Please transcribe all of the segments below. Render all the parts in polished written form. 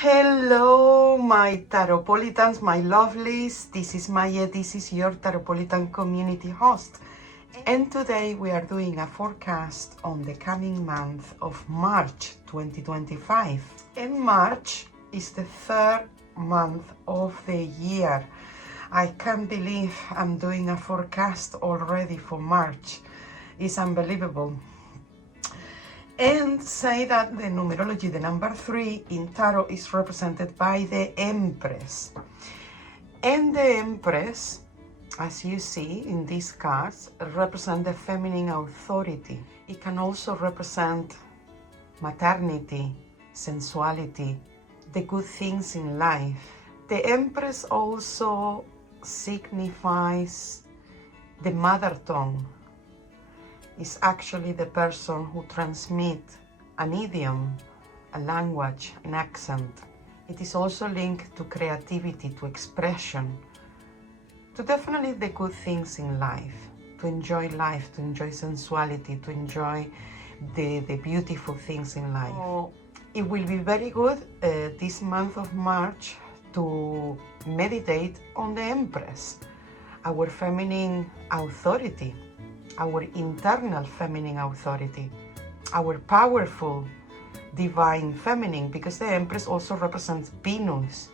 Hello, my Tarotpolitans, my lovelies. This is Maje, this is your Tarotpolitan community host. And today we are doing a forecast on the coming month of March 2025. And March is the third month of the year. I can't believe I'm doing a forecast already for March. It's unbelievable. And say that the numerology, the number 3 in tarot, is represented by the Empress. And the Empress, as you see in these cards, represent the feminine authority. It can also represent maternity, sensuality, the good things in life. The Empress also signifies the mother tongue. Is actually the person who transmits an idiom, a language, an accent. It is also linked to creativity, to expression, to definitely the good things in life, to enjoy life, to enjoy sensuality, to enjoy the beautiful things in life. So it will be very good this month of March to meditate on the Empress, our feminine authority, our internal feminine authority, our powerful divine feminine, because the Empress also represents Venus,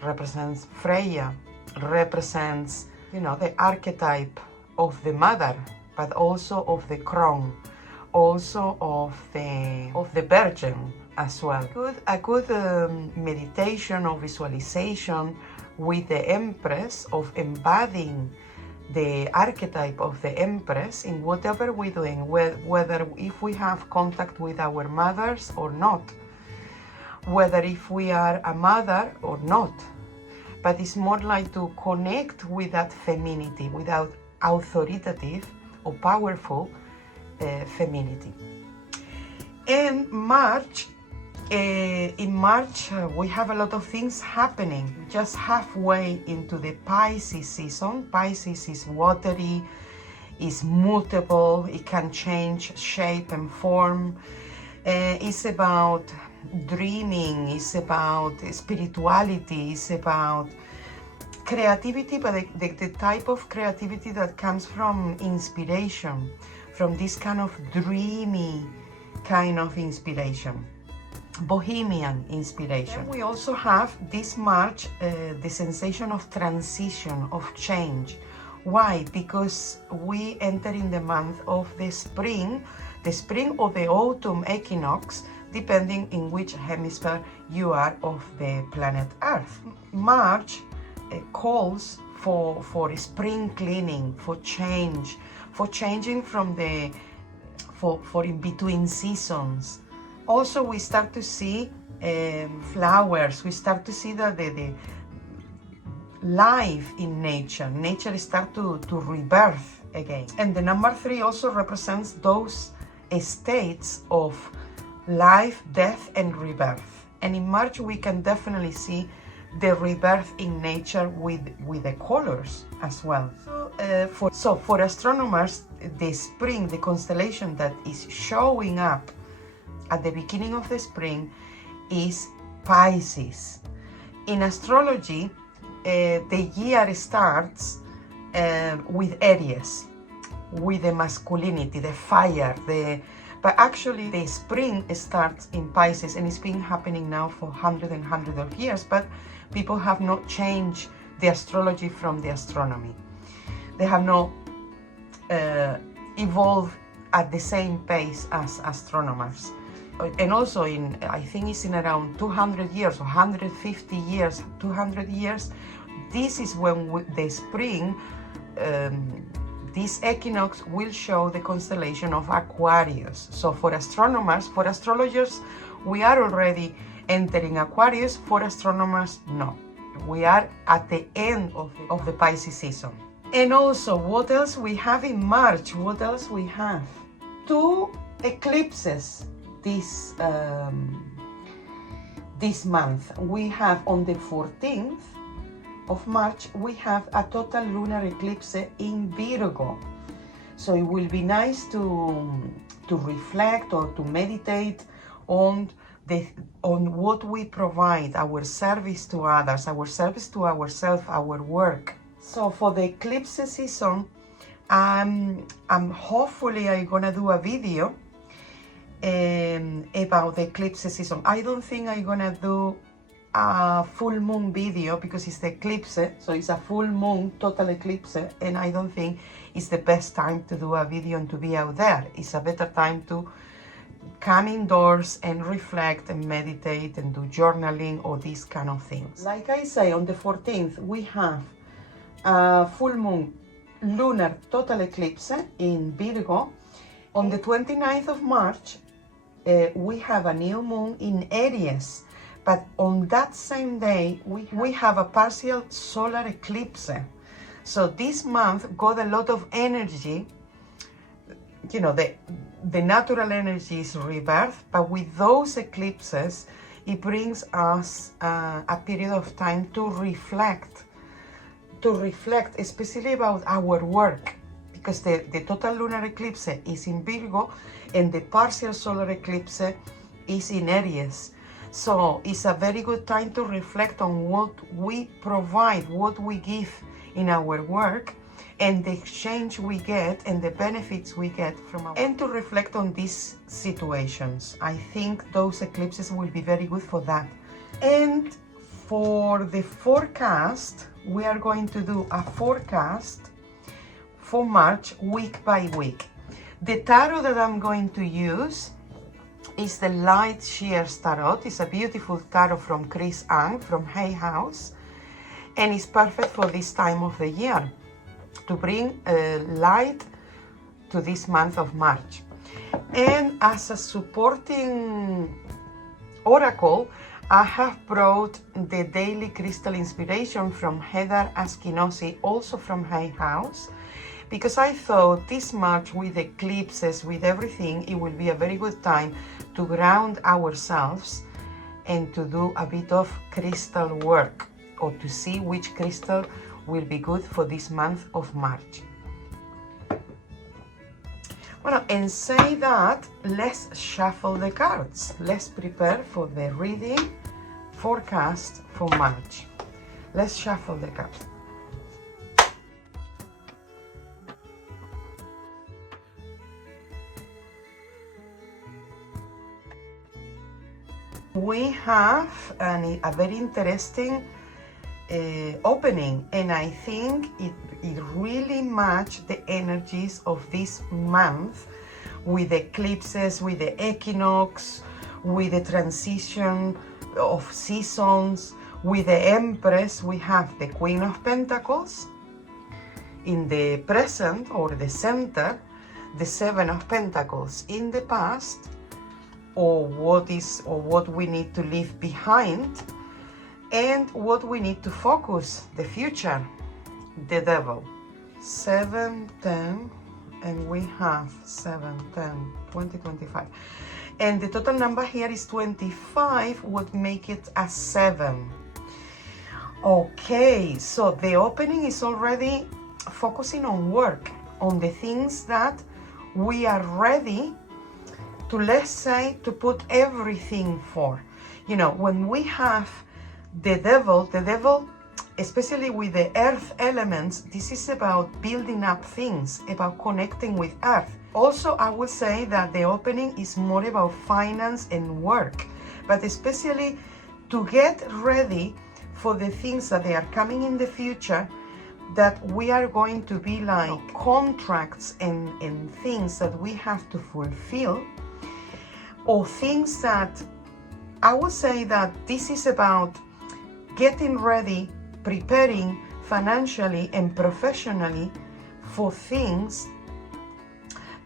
represents Freya, represents, the archetype of the mother, but also of the crown, also of the virgin as well. A good meditation or visualization with the Empress, of embodying the archetype of the Empress in whatever we're doing, whether if we have contact with our mothers or not, whether if we are a mother or not, but it's more like to connect with that femininity, without authoritative or powerful femininity. And in March, we have a lot of things happening. Just halfway into the Pisces season. Pisces is watery, is mutable, it can change shape and form. It's about dreaming, it's about spirituality, it's about creativity, but the type of creativity that comes from inspiration, from this kind of dreamy kind of inspiration. Bohemian inspiration. And we also have this March the sensation of transition, of change. Why? Because we enter in the month of the spring or the autumn equinox, depending in which hemisphere you are of the planet Earth. March calls for spring cleaning, for change, for changing from for in between seasons. Also, we start to see flowers. We start to see the life in nature. Nature starts to rebirth again. And the number 3 also represents those states of life, death, and rebirth. And in March, we can definitely see the rebirth in nature with the colors as well. So for astronomers, the spring, the constellation that is showing up at the beginning of the spring is Pisces. In astrology, the year starts with Aries, with the masculinity, the fire, but actually the spring starts in Pisces, and it's been happening now for hundreds of years, but people have not changed the astrology from the astronomy. They have not evolved at the same pace as astronomers. And also I think it's in around 200 years, 150 years, 200 years, this is when the spring, this equinox will show the constellation of Aquarius. So for astronomers, for astrologers, we are already entering Aquarius. For astronomers, no. We are at the end of the Pisces season. And also, what else we have in March? What else we have? 2 eclipses. This month we have on the 14th of March we have a total lunar eclipse in Virgo, so it will be nice to reflect or to meditate on on what we provide, our service to others, our service to ourselves, our work. So for the eclipse season, hopefully I'm gonna do a video about the eclipse season. I don't think I'm gonna do a full moon video because it's the eclipse, so it's a full moon total eclipse, and I don't think it's the best time to do a video and to be out there. It's a better time to come indoors and reflect and meditate and do journaling or these kind of things. Like I say, on the 14th we have a full moon lunar total eclipse in Virgo. On the 29th of March we have a new moon in Aries, but on that same day we have a partial solar eclipse. So this month got a lot of energy. You know, the natural energy is rebirth, but with those eclipses, it brings us a period of time to reflect, especially about our work, because the total lunar eclipse is in Virgo and the partial solar eclipse is in Aries. So it's a very good time to reflect on what we provide, what we give in our work, and the exchange we get and the benefits we get from our, and to reflect on these situations. I think those eclipses will be very good for that. And for the forecast, we are going to do a forecast for March week by week. The tarot that I'm going to use is the Light Shears Tarot. It's a beautiful tarot from Chris Ang from Hay House, and it's perfect for this time of the year to bring light to this month of March. And as a supporting oracle, I have brought the Daily Crystal Inspiration from Heather Askinosi, also from Hay House, because I thought this March, with eclipses, with everything, it will be a very good time to ground ourselves and to do a bit of crystal work, or to see which crystal will be good for this month of March. Well, and say that, let's shuffle the cards. Let's prepare for the reading forecast for March. Let's shuffle the cards. We have a very interesting opening, and I think it really matched the energies of this month, with the eclipses, with the equinox, with the transition of seasons. With the Empress, we have the Queen of Pentacles in the present or the center, the Seven of Pentacles in the past, or what we need to leave behind, and what we need to focus, the future, the Devil. 7, 10, and we have 7, 10, 20, 25. And the total number here is 25, would make it a 7. Okay, so the opening is already focusing on work, on the things that we are ready to, let's say, to put everything for. You know, when we have the devil, especially with the earth elements, this is about building up things, about connecting with earth. Also, I would say that the opening is more about finance and work, but especially to get ready for the things that they are coming in the future, that we are going to be like contracts and things that we have to fulfill, or things that I would say that this is about getting ready, preparing financially and professionally for things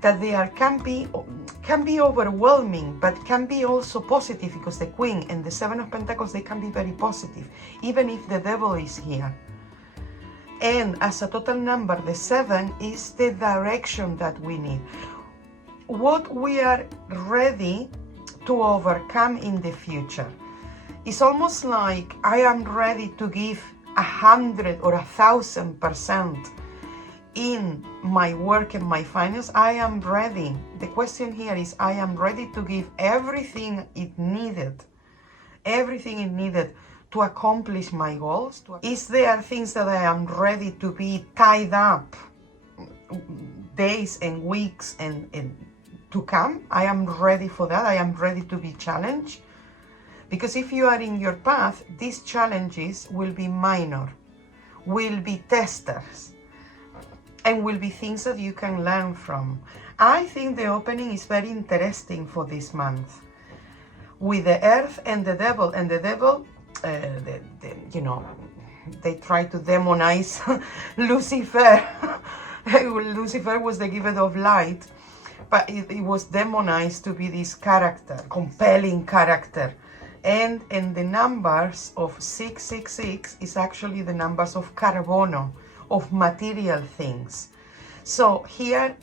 that they are can be overwhelming, but can be also positive, because the Queen and the Seven of Pentacles, they can be very positive, even if the Devil is here. And as a total number, the 7 is the direction that we need. What we are ready to overcome in the future. It's almost like I am ready to give 100 or 1,000% in my work and my finance, I am ready. The question here is, I am ready to give everything it needed to accomplish my goals. Is there things that I am ready to be tied up days and weeks and to come? I am ready for that. I am ready to be challenged. Because if you are in your path, these challenges will be minor, will be testers, and will be things that you can learn from. I think the opening is very interesting for this month, with the Earth and the Devil. And the Devil, you know, they try to demonize Lucifer. Lucifer was the giver of light, but it was demonized to be this character, compelling character. And the numbers of 666 is actually the numbers of carbono, of material things. So here,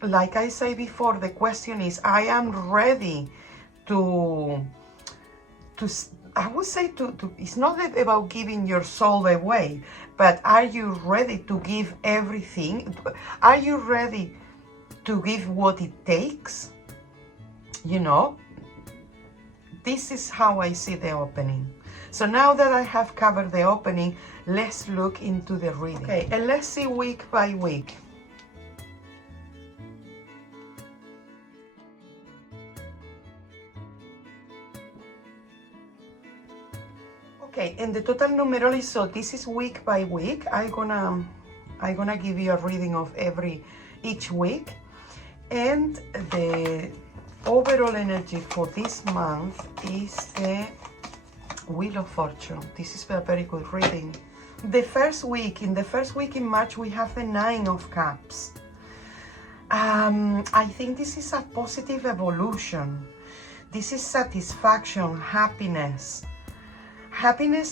like I say before, the question is, I am ready to I would say it's not about giving your soul away, but are you ready to give everything? Are you ready to give what it takes? You know, this is how I see the opening. So now that I have covered the opening, let's look into the reading. Okay, and let's see week by week. Okay, and the total numerology, so this is week by week. I'm gonna give you a reading of each week, and the overall energy for this month is the Wheel of Fortune. This is a very good reading. In the first week in March, we have the 9 of Cups. I think this is a positive evolution. This is satisfaction, happiness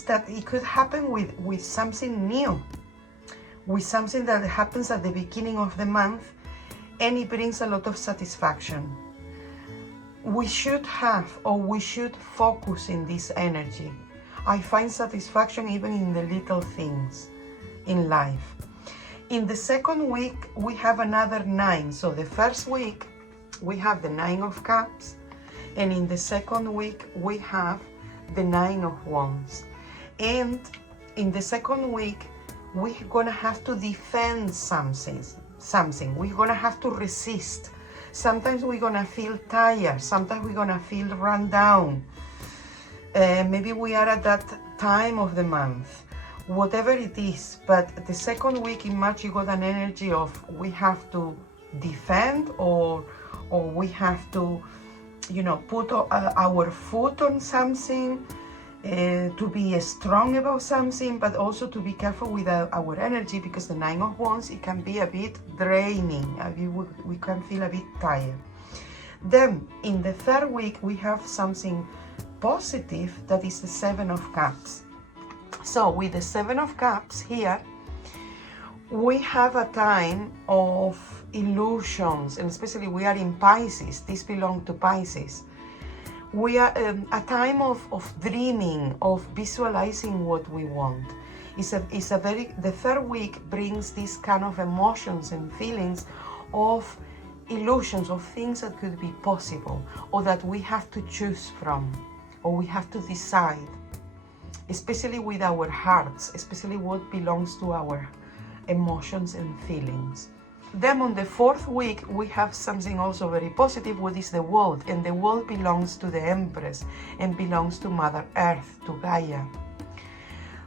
that it could happen with something new, with something that happens at the beginning of the month, and it brings a lot of satisfaction. We should focus in this energy. I find satisfaction even in the little things in life. In the second week, we have another 9. So the first week, we have the 9 of Cups, and in the second week, we have the 9 of Wands. And in the second week, we're gonna have to defend something. We're gonna have to resist. Sometimes we're gonna feel tired. Sometimes we're gonna feel run down. Maybe we are at that time of the month. Whatever it is, but the second week in March, you got an energy of we have to defend, or we have to, you know, put our foot on something, to be strong about something, but also to be careful with our energy, because the 9 of Wands, it can be a bit draining. We can feel a bit tired. Then in the third week, we have something positive, that is the 7 of Cups. So with the 7 of Cups here, we have a time of illusions, and especially we are in Pisces. This belongs to Pisces. We are a time of dreaming, of visualizing what we want. The third week brings this kind of emotions and feelings of illusions, of things that could be possible, or that we have to choose from, or we have to decide, especially with our hearts, especially what belongs to our emotions and feelings. Then on the fourth week, we have something also very positive, what is the world, and the world belongs to the Empress and belongs to Mother Earth, to Gaia.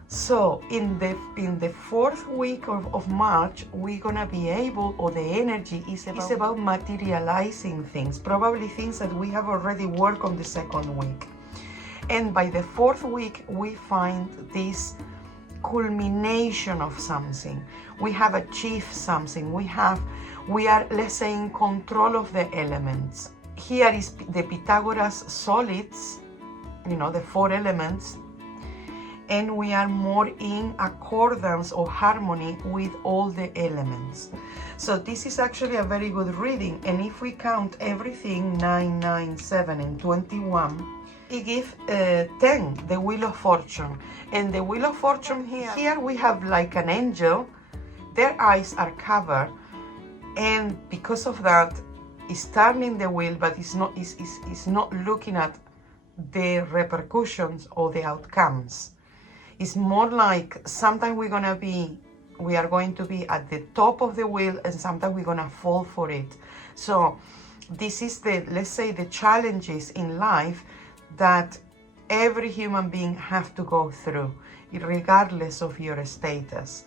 So in the fourth week of March, we're gonna be able, or the energy is about materializing things, probably things that we have already worked on the second week. And by the fourth week, we find this culmination of something. We have achieved something. We are, let's say, in control of the elements. Here is the Pythagoras solids, you know, the 4 elements, and we are more in accordance or harmony with all the elements. So this is actually a very good reading. And if we count everything, 9, 9, 7, and 21, it gives 10, the Wheel of Fortune. And the Wheel of Fortune here we have like an angel their eyes are covered, and because of that, it's turning the wheel, but it's not looking at the repercussions or the outcomes. It's more like sometimes we are going to be at the top of the wheel, and sometimes we're gonna fall for it. So this is let's say, the challenges in life that every human being have to go through, regardless of your status.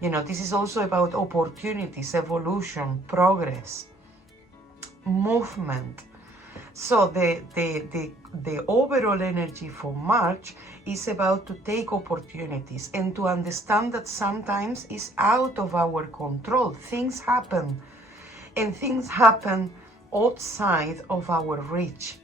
You know, this is also about opportunities, evolution, progress, movement. So the overall energy for March is about to take opportunities and to understand that sometimes it's out of our control. Things happen, and things happen outside of our reach.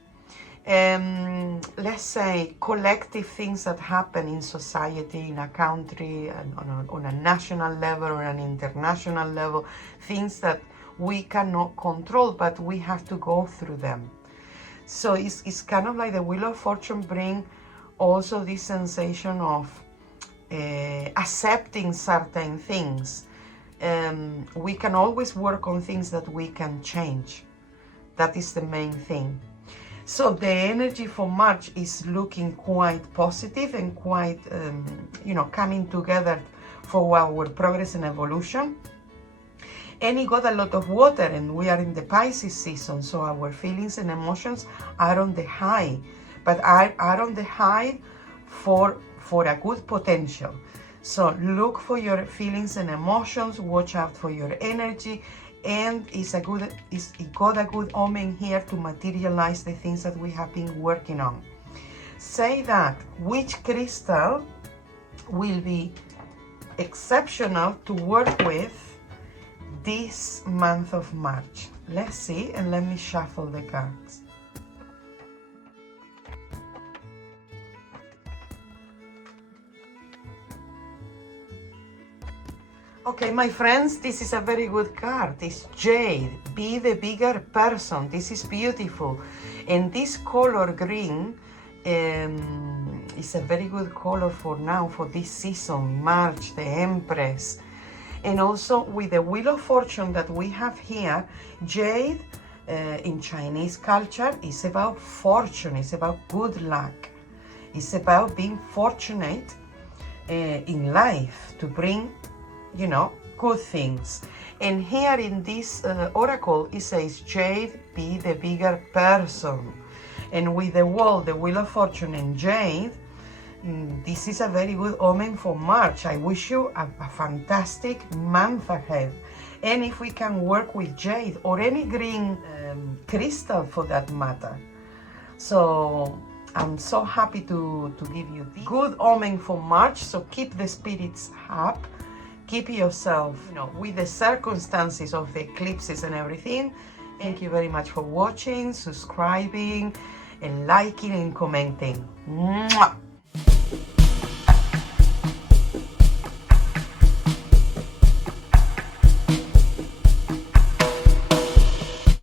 Let's say collective things that happen in society, in a country, and on a national level or an international level, things that we cannot control, but we have to go through them. So it's kind of like the Wheel of Fortune bring also this sensation of accepting certain things. We can always work on things that we can change. That is the main thing. So the energy for March is looking quite positive and quite, coming together for our progress and evolution. And it got a lot of water, and we are in the Pisces season, so our feelings and emotions are on the high, but are on the high for a good potential. So look for your feelings and emotions, watch out for your energy, and it got a good omen here to materialize the things that we have been working on. Say that, which crystal will be exceptional to work with this month of March? Let's see, and let me shuffle the cards. Okay, my friends, this is a very good card. It's Jade. Be the bigger person. This is beautiful. And this color green is a very good color for now, for this season, March, the Empress. And also with the Wheel of Fortune that we have here, Jade in Chinese culture is about fortune, it's about good luck. It's about being fortunate in life to bring, good things. And here in this oracle, it says, Jade, be the bigger person. And with the Wheel of Fortune and Jade, this is a very good omen for March. I wish you a fantastic month ahead. And if we can work with Jade or any green crystal for that matter. So I'm so happy to give you this good omen for March. So keep the spirits up. Keep yourself, with the circumstances of the eclipses and everything. Thank you very much for watching, subscribing, and liking and commenting. Mwah!